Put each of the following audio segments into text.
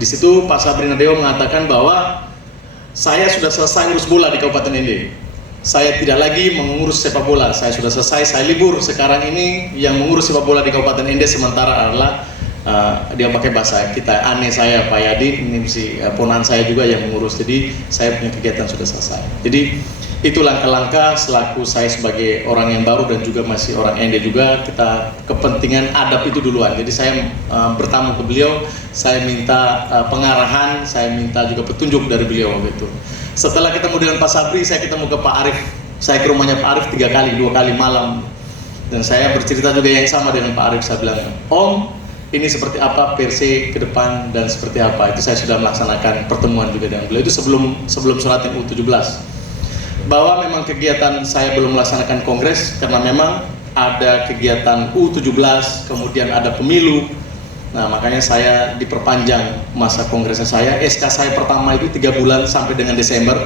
Di situ Pak Sabri Nadeo mengatakan bahwa saya sudah selesai ngurus bola di Kabupaten Ende. Saya tidak lagi mengurus sepak bola. Saya sudah selesai, saya libur. Sekarang ini yang mengurus sepak bola di Kabupaten Ende sementara adalah dia pakai bahasa kita, aneh saya Pak Yadi, ini si ponan saya juga yang mengurus. Jadi saya punya kegiatan sudah selesai. Jadi itu langkah-langkah selaku saya sebagai orang yang baru dan juga masih orang Ende juga, kita kepentingan adab itu duluan. Jadi saya bertamu ke beliau, saya minta pengarahan, saya minta juga petunjuk dari beliau gitu. Setelah ketemu dengan Pak Sabri, saya ketemu ke Pak Arief. Saya ke rumahnya Pak Arief 3 kali, 2 kali malam. Dan saya bercerita juga yang sama dengan Pak Arief. Saya bilang, Om, ini seperti apa versi ke depan dan seperti apa. Itu saya sudah melaksanakan pertemuan juga dengan beliau. Itu sebelum Suratin U17. Bahwa memang kegiatan saya belum melaksanakan kongres karena memang ada kegiatan U17, kemudian ada pemilu. Nah, makanya saya diperpanjang masa kongresnya saya. SK saya pertama itu 3 bulan sampai dengan Desember.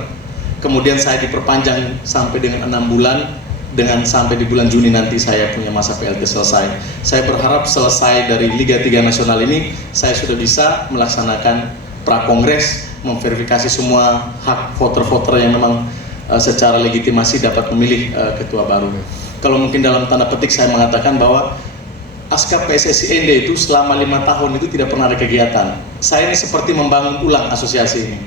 Kemudian saya diperpanjang sampai dengan 6 bulan, dengan sampai di bulan Juni nanti saya punya masa PLT selesai. Saya berharap selesai dari Liga 3 Nasional ini, saya sudah bisa melaksanakan prakongres, memverifikasi semua hak voter-voter yang memang secara legitimasi dapat memilih ketua baru. Kalau mungkin dalam tanda petik saya mengatakan bahwa ASKAP PSSI Ende itu selama 5 tahun itu tidak pernah ada kegiatan. Saya ini seperti membangun ulang asosiasi ini.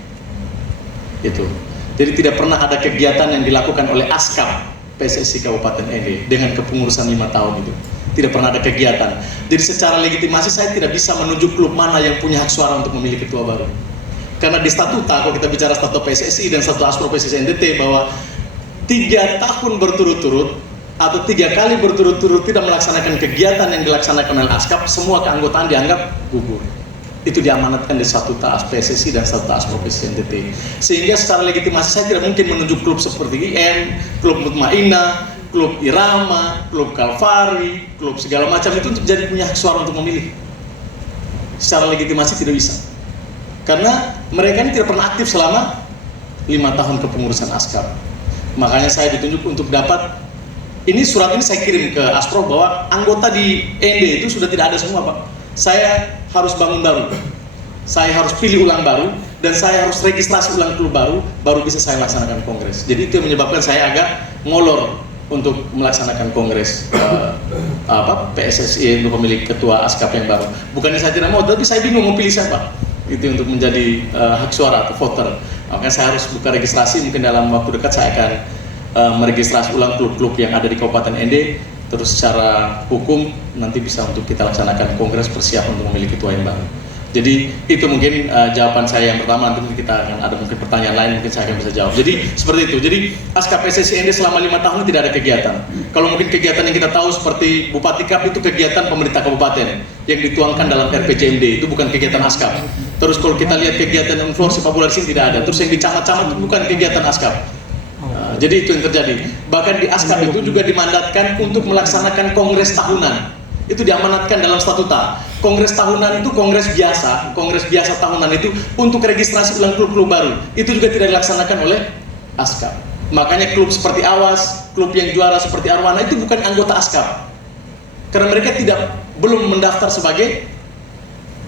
Itu. Jadi tidak pernah ada kegiatan yang dilakukan oleh ASKAP PSSI Kabupaten Ende dengan kepengurusan 5 tahun itu. Tidak pernah ada kegiatan. Jadi secara legitimasi saya tidak bisa menunjuk klub mana yang punya hak suara untuk memilih ketua baru. Karena di statuta, kalau kita bicara statuta PSSI dan statuta Aspro PSSI NTT, bahwa 3 tahun berturut-turut atau 3 kali berturut-turut tidak melaksanakan kegiatan yang dilaksanakan oleh ASKAP, semua keanggotaan dianggap gugur. Itu diamanatkan di statuta PSSI dan statuta Aspro PSSI NTT. Sehingga secara legitimasi saya tidak mungkin menunjuk klub seperti IN, klub Mutmainah, klub Irama, klub Kalvari, klub segala macam itu jadi punya hak suara untuk memilih. Secara legitimasi tidak bisa. Karena mereka ini tidak pernah aktif selama 5 tahun kepengurusan ASKAP. Makanya saya ditunjuk untuk dapat, ini surat ini saya kirim ke Aspro bahwa anggota di Ende itu sudah tidak ada semua Pak. Saya harus bangun baru, saya harus pilih ulang baru, dan saya harus registrasi ulang klub baru, baru bisa saya laksanakan kongres. Jadi itu yang menyebabkan saya agak ngolor untuk melaksanakan kongres PSSI untuk memilih ketua ASKAP yang baru. Bukannya saya tidak mau, tapi saya bingung mau pilih siapa. Itu untuk menjadi hak suara atau voter. Makanya saya harus buka registrasi, mungkin dalam waktu dekat saya akan meregistrasi ulang klub-klub yang ada di Kabupaten Ende. Terus secara hukum nanti bisa untuk kita laksanakan kongres persiapan untuk memilih ketua yang baru. Jadi itu mungkin jawaban saya yang pertama. Nanti kita akan ada mungkin pertanyaan lain, mungkin saya akan bisa jawab. Jadi seperti itu. Jadi ASKAP PSSI Ende selama 5 tahun tidak ada kegiatan. Kalau mungkin kegiatan yang kita tahu seperti Bupati Cup itu kegiatan pemerintah kabupaten yang dituangkan dalam RPJMD, itu bukan kegiatan ASKAP. Terus kalau kita lihat kegiatan inflow sepak bola di sini tidak ada. Terus yang di camat-camat itu bukan kegiatan ASKAP. Jadi itu yang terjadi. Bahkan di ASKAP itu juga dimandatkan untuk melaksanakan kongres tahunan. Itu diamanatkan dalam statuta. Kongres tahunan itu kongres biasa tahunan itu untuk registrasi ulang klub-klub baru. Itu juga tidak dilaksanakan oleh ASKAP. Makanya klub seperti Awas, klub yang juara seperti Arwana itu bukan anggota ASKAP. Karena mereka belum mendaftar sebagai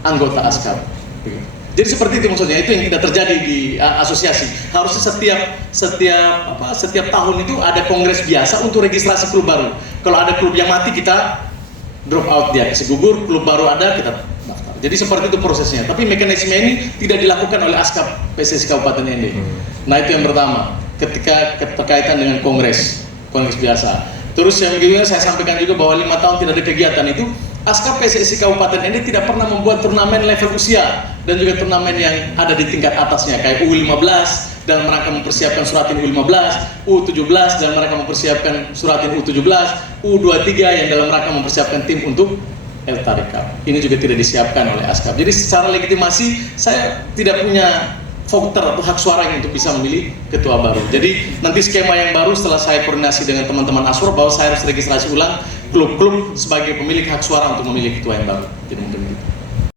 anggota ASKAP. Jadi seperti itu maksudnya, itu yang tidak terjadi di asosiasi. Harusnya setiap tahun itu ada kongres biasa untuk registrasi klub baru. Kalau ada klub yang mati kita drop out, dia kasih gugur, klub baru ada kita daftar. Jadi seperti itu prosesnya. Tapi mekanisme ini tidak dilakukan oleh ASKAP PSSI Kabupaten Ende. Nah itu yang pertama, ketika berkaitan dengan kongres biasa. Terus yang kedua saya sampaikan juga bahwa 5 tahun tidak ada kegiatan itu, ASKAP PSSI Kabupaten Ende tidak pernah membuat turnamen level usia dan juga turnamen yang ada di tingkat atasnya kayak U15 dalam rangka mempersiapkan Suratin U15, U17 dalam rangka mempersiapkan Suratin U17, U23 yang dalam rangka mempersiapkan tim untuk Eltarik Cup. Ini juga tidak disiapkan oleh ASKAP. Jadi secara legitimasi saya tidak punya voter atau hak suara yang untuk bisa memilih ketua baru. Jadi nanti skema yang baru setelah saya koordinasi dengan teman-teman Aspro bahwa saya harus registrasi ulang klub-klub sebagai pemilik hak suara untuk memilih ketua yang baru. Jadi mungkin begitu.